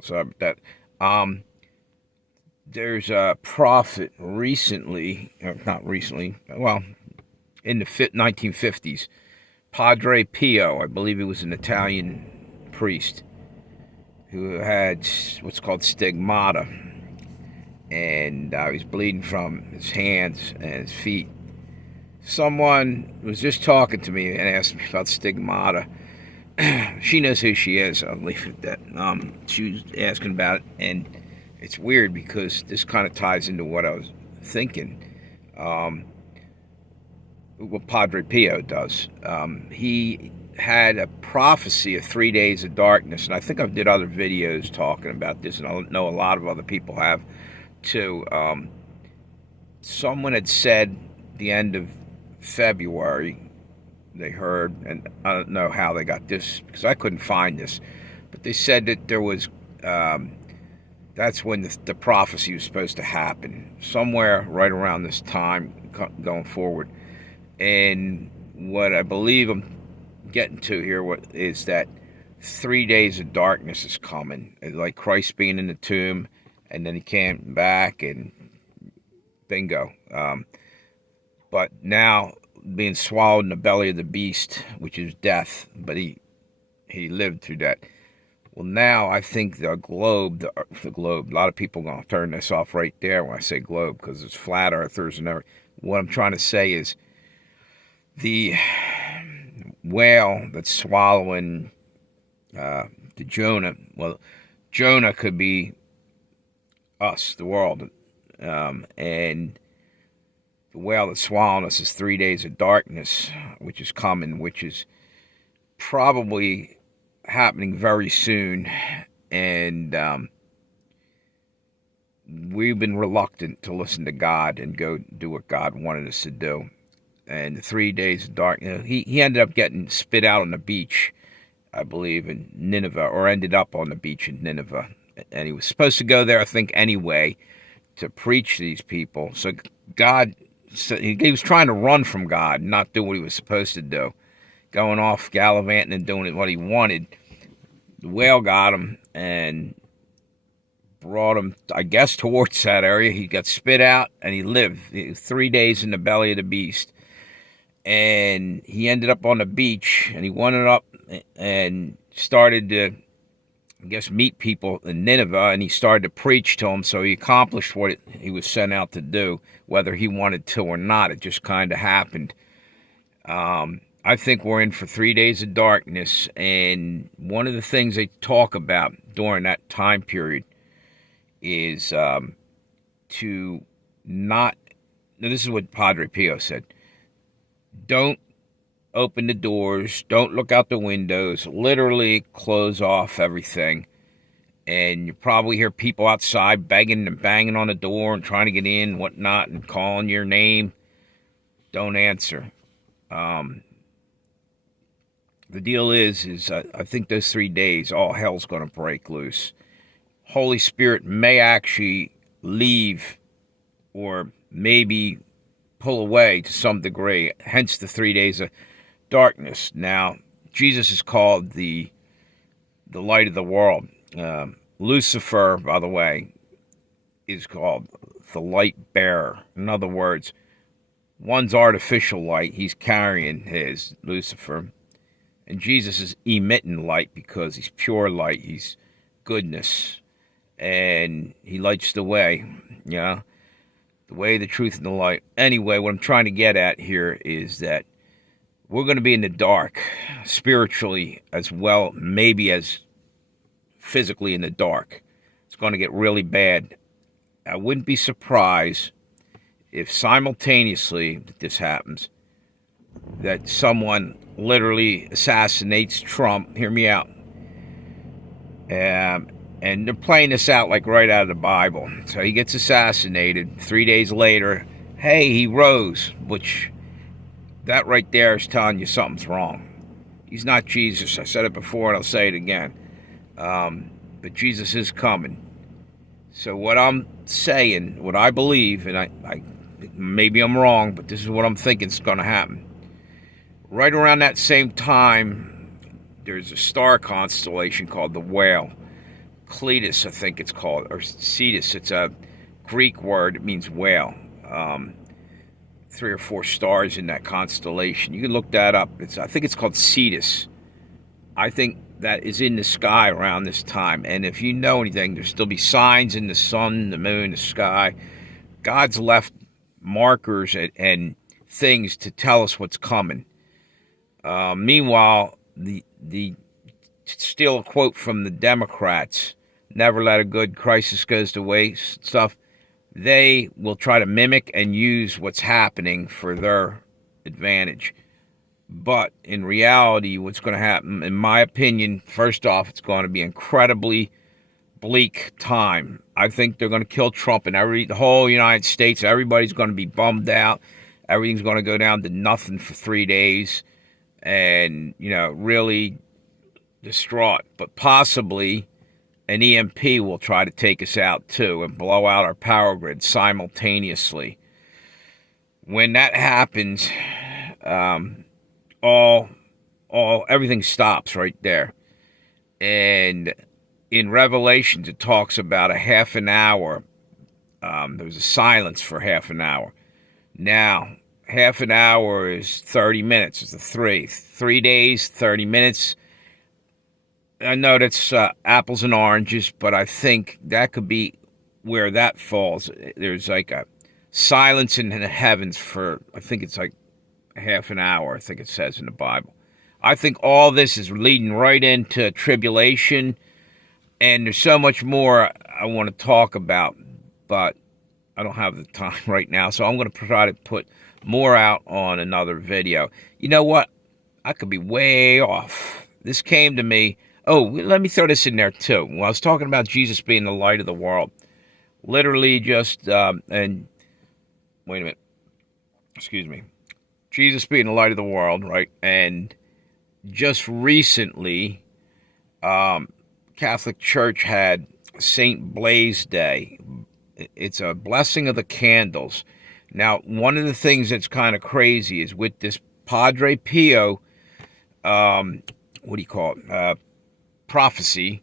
Sorry about that. Um, there's a prophet recently, or not recently, well, in the 1950s, Padre Pio, I believe he was an Italian priest who had what's called stigmata, and he was bleeding from his hands and his feet. Someone was just talking to me and asked me about stigmata. She knows who she is. I'll leave it at that. She was asking about it, and it's weird because this kind of ties into what I was thinking. Um, what Padre Pio does. He had a prophecy of 3 days of darkness, and I think I did other videos talking about this, and I know a lot of other people have too. Someone had said the end of February they heard, and I don't know how they got this because I couldn't find this, but they said that there was that's when the prophecy was supposed to happen, somewhere right around this time going forward. And what I believe I'm getting to here is that 3 days of darkness is coming, like Christ being in the tomb, and then he came back, and bingo. But now being swallowed in the belly of the beast, which is death, but he lived through that. Well, now I think the globe, a lot of people are going to turn this off right there when I say globe because it's flat earthers and everything. What I'm trying to say is the whale that's swallowing the Jonah, well, Jonah could be us, the world, and the whale that's swallowing us is 3 days of darkness, which is coming, which is probably happening very soon, and we've been reluctant to listen to God and go do what God wanted us to do. And the 3 days of darkness, he ended up getting spit out on the beach, I believe, in Nineveh, or ended up on the beach in Nineveh. And he was supposed to go there, I think, anyway, to preach to these people. So God, he was trying to run from God, not do what he was supposed to do, going off gallivanting and doing what he wanted. The whale got him and brought him, I guess, towards that area. He got spit out, and he lived 3 days in the belly of the beast. And he ended up on the beach, and he wandered up and started to, I guess, meet people in Nineveh, and he started to preach to them. So he accomplished what he was sent out to do, whether he wanted to or not. It just kind of happened. I think we're in for 3 days of darkness, and one of the things they talk about during that time period is to not, now this is what Padre Pio said, don't open the doors, don't look out the windows, literally close off everything. And you probably hear people outside begging and banging on the door and trying to get in and whatnot and calling your name. Don't answer. The deal is I think those 3 days, all hell's going to break loose. Holy Spirit may actually leave or maybe pull away to some degree, hence the 3 days of darkness. Now, Jesus is called the light of the world. Lucifer, by the way, is called the light bearer. In other words, one's artificial light, he's carrying his, Lucifer. And Jesus is emitting light because he's pure light. He's goodness. And he lights the way, the way, the truth, and the light. Anyway, what I'm trying to get at here is that we're going to be in the dark, spiritually as well, maybe as physically in the dark. It's going to get really bad. I wouldn't be surprised if simultaneously that this happens, that someone literally assassinates Trump. Hear me out. And they're playing this out like right out of the Bible. So he gets assassinated. 3 days later, hey, he rose, which that right there is telling you something's wrong. He's not Jesus. I said it before and I'll say it again. But Jesus is coming. So what I'm saying, what I believe, and I maybe I'm wrong, but this is what I'm thinking is going to happen. Right around that same time, there's a star constellation called the Whale. Cletus, I think it's called, or Cetus. It's a Greek word. It means whale. 3 or 4 stars in that constellation. You can look that up. I think it's called Cetus. I think that is in the sky around this time. And if you know anything, there'll still be signs in the sun, the moon, the sky. God's left markers and things to tell us what's coming. Meanwhile, the steal a quote from the Democrats, never let a good crisis goes to waste stuff. They will try to mimic and use what's happening for their advantage. But in reality, what's going to happen, in my opinion, first off, it's going to be incredibly bleak time. I think they're going to kill Trump and the whole United States. Everybody's going to be bummed out. Everything's going to go down to nothing for 3 days. And, really distraught. But possibly an EMP will try to take us out too and blow out our power grid simultaneously. When that happens, everything stops right there. And in Revelations, it talks about a half an hour. There was a silence for half an hour. Now, half an hour is 30 minutes. It's a 3 days, 30 minutes. I know that's apples and oranges, but I think that could be where that falls. There's like a silence in the heavens for, I think it's like a half an hour, I think it says in the Bible. I think all this is leading right into tribulation, and there's so much more I want to talk about, but I don't have the time right now, so I'm going to try to put more out on another video. You know what? I could be way off. This came to me. Oh, let me throw this in there too. When I was talking about Jesus being the light of the world, literally just, and wait a minute, excuse me, Jesus being the light of the world, right? And just recently, Catholic Church had Saint Blaise Day. It's a blessing of the candles. Now, one of the things that's kind of crazy is with this Padre Pio, prophecy,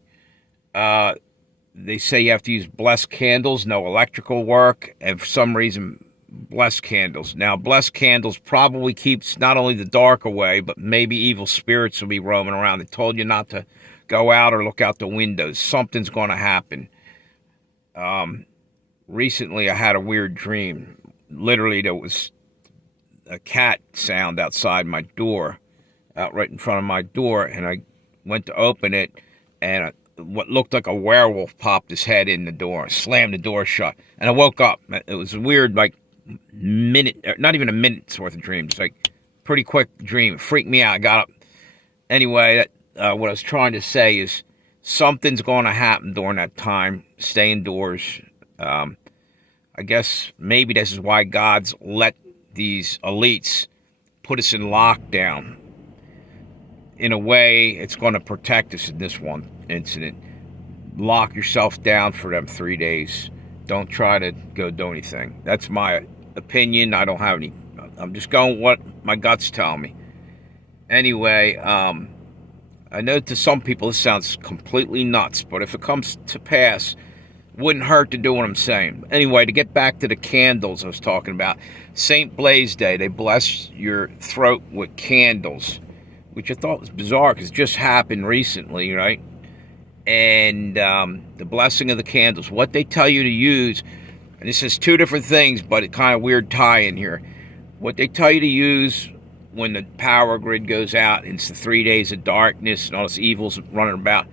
they say you have to use blessed candles, no electrical work, and for some reason, blessed candles. Now, blessed candles probably keeps not only the dark away, but maybe evil spirits will be roaming around. They told you not to go out or look out the windows. Something's going to happen. Recently, I had a weird dream. Literally, there was a cat sound outside my door, out right in front of my door, and I went to open it, and what looked like a werewolf popped his head in the door, slammed the door shut, and I woke up. It was a weird, like, minute, not even a minute's worth of dream, just like pretty quick dream. It freaked me out. I got up. Anyway, what I was trying to say is something's going to happen during that time. Stay indoors. I guess maybe this is why God's let these elites put us in lockdown. In a way, it's going to protect us in this one incident. Lock yourself down for them 3 days. Don't try to go do anything. That's my opinion. I don't have any. I'm just going what my guts tell me. Anyway, I know to some people this sounds completely nuts, but if it comes to pass, wouldn't hurt to do what I'm saying. Anyway, to get back to the candles I was talking about, St. Blaise Day, they bless your throat with candles, which I thought was bizarre because it just happened recently, right? And the blessing of the candles, what they tell you to use, and this is 2 different things, but it kind of weird tie in here. What they tell you to use when the power grid goes out, and it's the 3 days of darkness and all this evil's running about,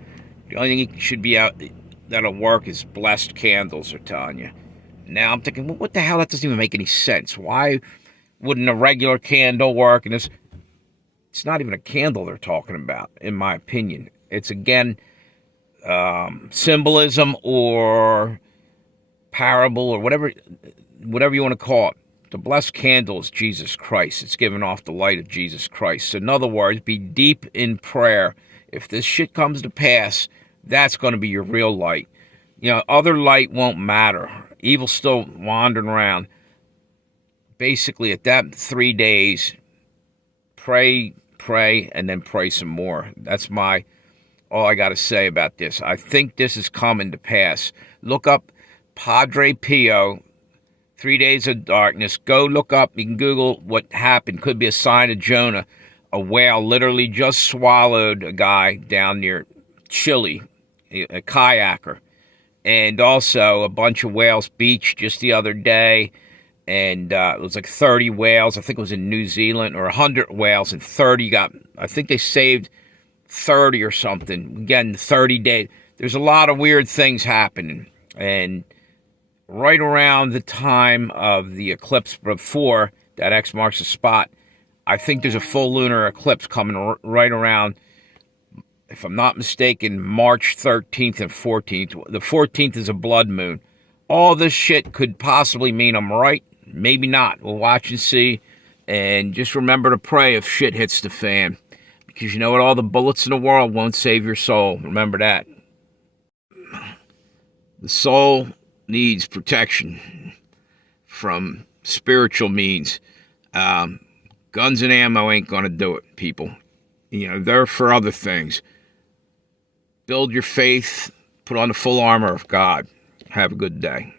the only thing should be out that'll work is blessed candles, they're telling you. Now I'm thinking, well, what the hell? That doesn't even make any sense. Why wouldn't a regular candle work? And it's not even a candle they're talking about, in my opinion. It's, again, symbolism or parable or whatever you want to call it. The blessed candle is Jesus Christ. It's giving off the light of Jesus Christ. So in other words, be deep in prayer. If this shit comes to pass, that's going to be your real light. Other light won't matter. Evil's still wandering around. Basically, at that 3 days, pray, and then pray some more. That's my all I got to say about this. I think this is coming to pass. Look up Padre Pio, 3 Days of Darkness. Go look up, you can Google what happened. Could be a sign of Jonah. A whale literally just swallowed a guy down near Chile, a kayaker. And also a bunch of whales beached just the other day. And it was like 30 whales. I think it was in New Zealand, or 100 whales, and 30 got, I think they saved 30 or something. Again, 30 days. There's a lot of weird things happening. And right around the time of the eclipse, before that X marks the spot, I think there's a full lunar eclipse coming right around, if I'm not mistaken, March 13th and 14th. The 14th is a blood moon. All this shit could possibly mean I'm right. Maybe not. We'll watch and see. And just remember to pray if shit hits the fan. Because you know what? All the bullets in the world won't save your soul. Remember that. The soul needs protection from spiritual means. Guns and ammo ain't going to do it, people. You know, they're for other things. Build your faith. Put on the full armor of God. Have a good day.